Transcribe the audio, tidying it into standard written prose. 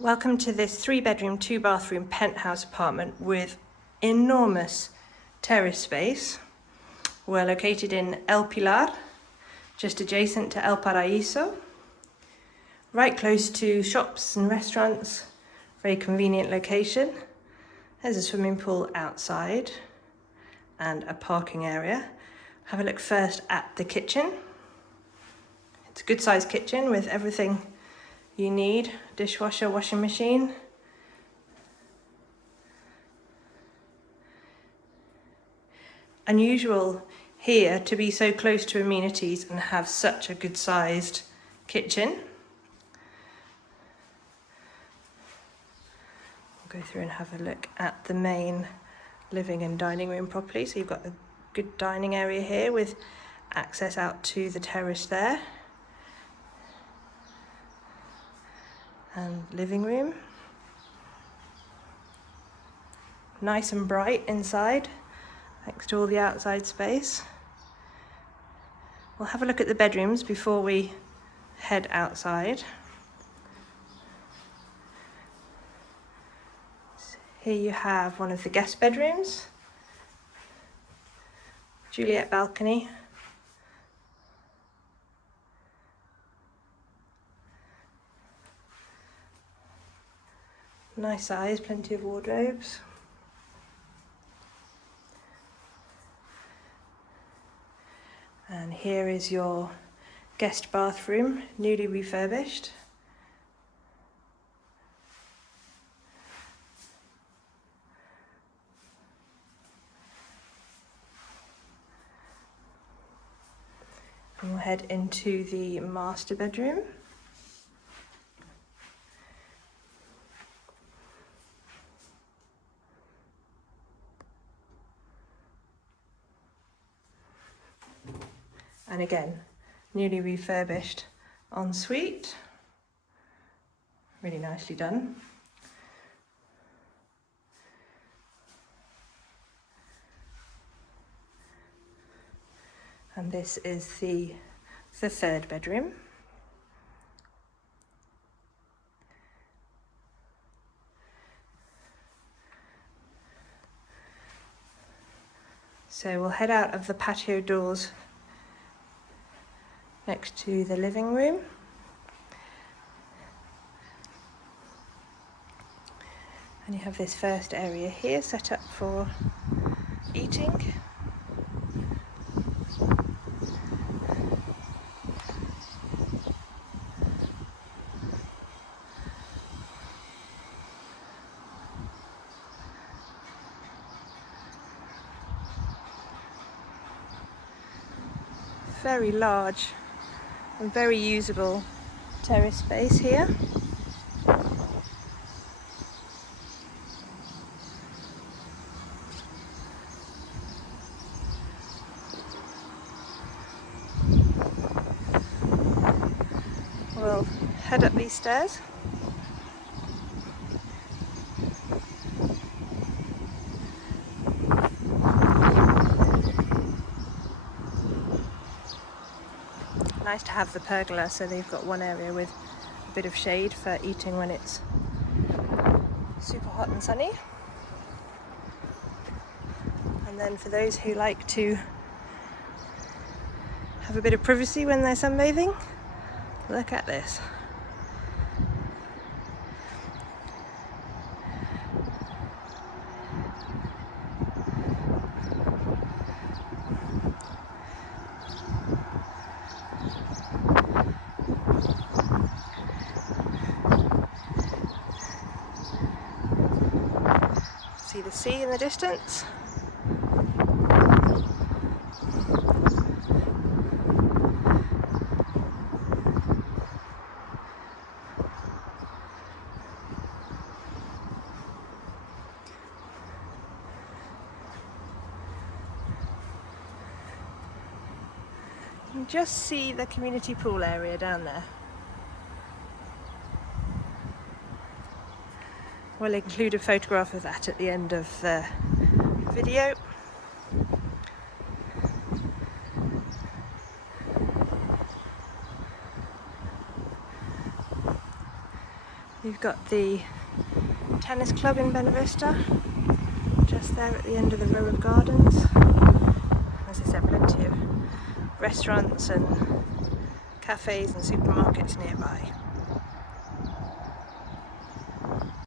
Welcome to this 3-bedroom, 2-bathroom penthouse apartment with enormous terrace space. We're located in El Pilar, just adjacent to El Paraíso, right close to shops and restaurants, very convenient location. There's a swimming pool outside and a parking area. Have a look first at the kitchen. It's a good sized kitchen with everything you need: dishwasher, washing machine. Unusual here to be so close to amenities and have such a good sized kitchen. We'll go through and have a look at the main living and dining room properly. So you've got a good dining area here with access out to the terrace there. And living room. Nice and bright inside, thanks to all the outside space. We'll have a look at the bedrooms before we head outside. So here you have one of the guest bedrooms. Juliet balcony. Nice size, plenty of wardrobes. And here is your guest bathroom, newly refurbished. And we'll head into the master bedroom. And again, newly refurbished ensuite. Really nicely done. And this is the third bedroom. So we'll head out of the patio doors next to the living room. And you have this first area here set up for eating. Very large and very usable terrace space here. We'll head up these stairs. Nice to have the pergola, so they've got one area with a bit of shade for eating when it's super hot and sunny. And then for those who like to have a bit of privacy when they're sunbathing, look at this. See the sea in the distance. You can just see the community pool area down there. We'll include a photograph of that at the end of the video. You've got the tennis club in Benavista, just there at the end of the row of gardens. As I said, plenty of restaurants and cafes and supermarkets nearby.